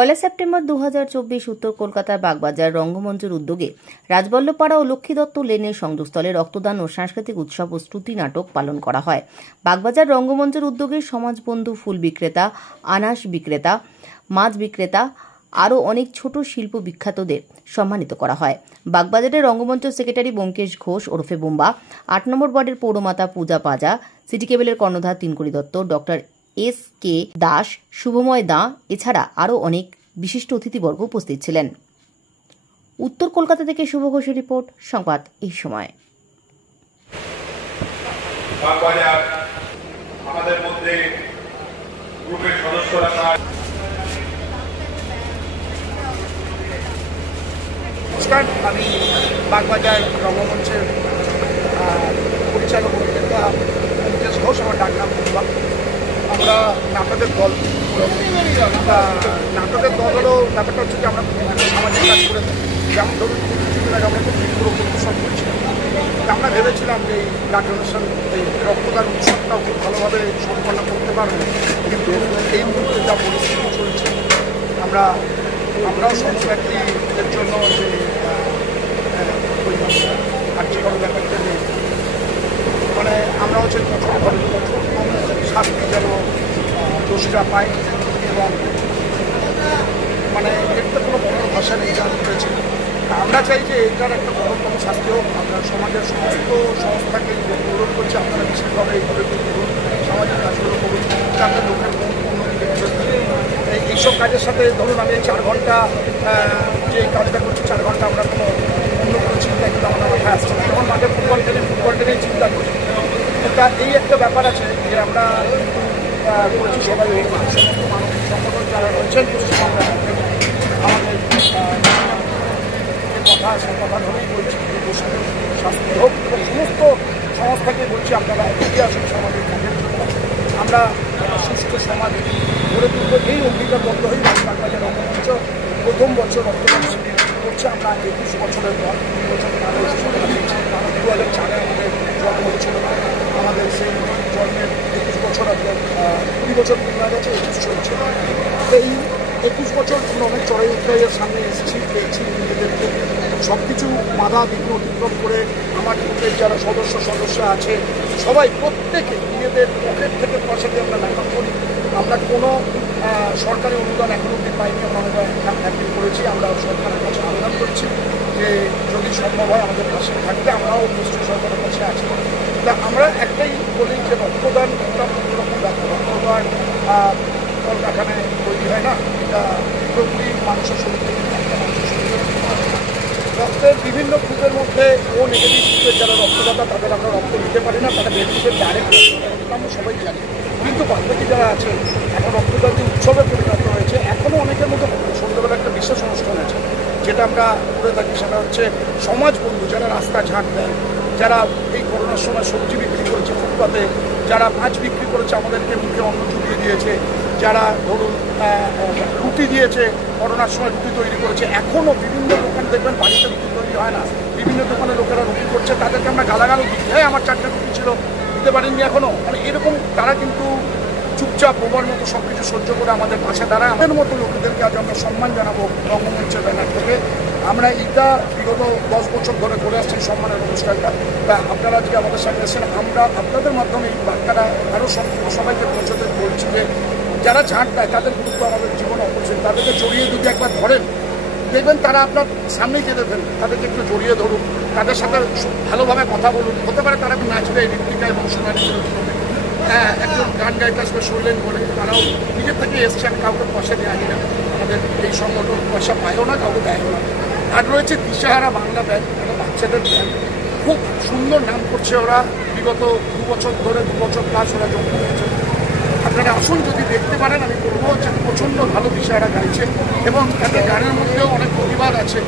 পয়লা September 2024 উত্তর কলকাতার বাগবাজার রঙ্গমঞ্চের উদ্যোগে রাজবল্লভপাড়া ও লক্ষ্মী দত্ত লেনের সংযোগস্থলে রক্তদান ও সাংস্কৃতিক উৎসব ও শ্রুতি নাটক পালন করা হয়। বাগবাজার রঙ্গমঞ্চের উদ্যোগে সমাজবন্ধু ফুল বিক্রেতা, আনাস বিক্রেতা, মাছ বিক্রেতা আরও অনেক ছোট শিল্প বিখ্যাতদের সম্মানিত করা হয়। বাগবাজারের রঙ্গমঞ্চ সেক্রেটারি ব্যোমকেশ ঘোষ ওরফে বুম্বা, 8 নম্বর ওয়ার্ডের পৌরমাতা পূজা পাজা, সিটি কেবলের কর্ণধার তিনকড়ি দত্ত, ডক্টর এস.কে. দাস, শুভময় দাঁ এছাড়া আরও অনেক বিশিষ্ট অতিথিবর্গ উপস্থিত ছিলেন। উত্তর কলকাতা থেকে শুভ ঘোষের রিপোর্ট, সংবাদ এই সময়। আমাদের মধ্যে গ্রুপের সদস্যরা নমস্কার, আমি বাগবাজার রঙ্গমঞ্চের পরিচালক অভিনেতা ব্যোমকেশ ঘোষ, আমার ডাক নাম বুম্বা। আমরা নাটকের দল। নাটকের দল হলো ব্যাপারটা হচ্ছে যে আমরা বিভিন্ন সামাজিক কাজ করে থাকি। যেমন ধরুন কিছুদিন আগে আমরা খুব বৃক্ষরোপণ উৎসব করেছিলাম। আমরা ভেবেছিলাম যে এই ব্লাড ডোনেশন, এই রক্তদান উৎসবটাও খুব ভালোভাবে সম্পন্ন করতে পারবো, কিন্তু এই মুহূর্তে যা পরিস্থিতি চলছে আমরাও সংস্কৃতির জন্য যে কার্যকর ব্যাপারটা নেই, মানে আমরা হচ্ছে কঠোর শাস্তি যেন দোষীরা পায়, এবং মানে একটা কোনো বড় ভাষা নেই যা করেছে। আমরা চাই যে এটার একটা বড়তম শাস্তি হোক। আমরা সমাজের সমস্ত সংস্থাকে অনুরোধ করছি, আপনারা বিশেষভাবে এইভাবে করুন, সামাজিক কাজগুলো করুন, যাতে লোকের উন্নতি। এইসব কাজের সাথে ধরুন আমি 4 ঘন্টা যে কাজটা করছি, 4 ঘন্টা আমরা কোনো অন্য কোনো চিন্তা কিন্তু আমাদের মাথায় আসছে না। তখন মাঠে ফুটবল টেনে চিন্তা করি। তা এই একটা ব্যাপার আছে যে আমরা করেছি সবাই, সমস্ত মানব সংগঠন যারা রয়েছেন পশ্চিমবঙ্গে আমাদের যে কথা সে কথা ধরেই বলছি যে দোষের শাস্তি হোক, এবং সমস্ত সংস্থাকে বলছি আপনারা এগিয়ে আসুন সমাজের কাজের জন্য। আমরা সুস্থ সমাজ গড়ে তুলব, এই অঙ্গীকারবদ্ধ হয়ে বাগবাজার রঙ্গমঞ্চ প্রথম বছর রক্তদান শিবির করছে। আমরা 21 বছরের পর 2 বছর আগে 2004-এ আমাদের জন্ম হয়েছিল। আমাদের সেই জন্মের 21 বছর 20 বছর পূর্ণ হয়ে গেছে, 21 চলছে। এই 21 বছর আমরা অনেক চড়াই উত্তরাইয়ের সামনে এসেছি, পেয়েছি নিজেদেরকে সব কিছু বাধা বিঘ্ন অতিক্রম করে। আমার গ্রুপের যারা সদস্য আছে সবাই প্রত্যেকে নিজেদের পকেট থেকে পয়সা দিয়ে আমরা নাটক করি। আমরা কোনো সরকারি অনুদান এখনো অব্দি পাইনি, আমরা অ্যাপিল করেছি। আমরা সরকারের কাছে আবেদন করছি যে যদি সম্ভব হয় আমাদের পাশে থাকতে, আমরাও নিশ্চয়ই সরকারের কাছে আছি। তা আমরা একটাই বলি যে রক্তদান একটা অন্যরকম ব্যাপার। রক্তদান কলকারখানায় তৈরি হয় না, এটা পুরোপুরি মানুষের শরীর থেকে একটা মানুষের শরীরে রক্তের বিভিন্ন গ্রুপের মধ্যে ও নেগেটিভ গ্রুপের যারা রক্তদাতা তাদের আমরা রক্ত নিতে পারি না, তারা নেগেটিভের ডাইরেক্ট আমরা সবাই জানি। কিন্তু বাকি যারা আছেন এখন রক্তদান যে উৎসবে পরিণত হয়েছে, এখনও অনেকের মধ্যে সন্ধ্যাবেলা একটা বিশেষ অনুষ্ঠান আছে যেটা আমরা করে থাকি। সেটা হচ্ছে সমাজ বন্ধু, যারা রাস্তা ঝাঁট দেন, যারা এই করোনার সময় সবজি বিক্রি করেছে ফুটপাতে, যারা মাছ বিক্রি করেছে আমাদেরকে মুখে অন্ন জুড়িয়ে দিয়েছে, যারা ধরুন রুটি দিয়েছে, করোনার সময় রুটি তৈরি করেছে। এখনও বিভিন্ন দোকান দেখবেন বাড়িতে রুটি তৈরি হয় না, বিভিন্ন দোকানে লোকেরা রুটি করছে, তাদেরকে আমরা গালাগালও দিচ্ছি, হ্যাঁ আমার 4টা রুটি ছিল দিতে পারেননি এখনও, মানে এরকম তারা কিন্তু চুপচাপ বোবার মতো সব কিছু সহ্য করে আমাদের পাশে দাঁড়ায়। আমাদের মতো লোকেদেরকে আজ আমরা সম্মান জানাবো রঙ্গমঞ্চের ব্যানার থেকে। আমরা এইটা বিগত 10 বছর ধরে করে আসছি সম্মানের অনুষ্ঠানটা। তা আপনারা আজকে আমাদের সামনে এসেছেন, আমরা আপনাদের মাধ্যমে এই বার্তাটা আরও সবাইকে পৌঁছতে বলছি যে যারা ঝাঁট দেয় তাদের গুরুত্ব আমাদের জীবনে অপরিসীম। তাদেরকে জড়িয়ে যদি একবার ধরেন দেখবেন তারা আপনার সামনেই যেতে ফেলবে। তাদেরকে একটু জড়িয়ে ধরুন, তাদের সাথে ভালোভাবে কথা বলুন। হতে পারে তারা নাচবে, ঋত্বিকা এবং সোনালী একজন গান গাইতে আসবে শৈলেন বলে, তারাও নিজের থেকে এসছে। আমি কাউকে পয়সা দিয়ে আনি না, আমাদের এই সংগঠন পয়সা পায়ও না, কাউকে দেয়ও না। আর রয়েছে দিশাহারা বাংলা ব্যান্ড, একটা বাচ্চাদের ব্যান্ড, খুব সুন্দর নাম করছে ওরা। বিগত 2 বছর ধরে 2 বছর প্লাস ওরা যোগ করেছে। আপনারা আসুন, যদি দেখতে পারেন আমি বলবো যে প্রচণ্ড ভালো দিশাহারা গাইছে, এবং তাদের গানের মধ্যেও অনেক প্রতিবাদ আছে।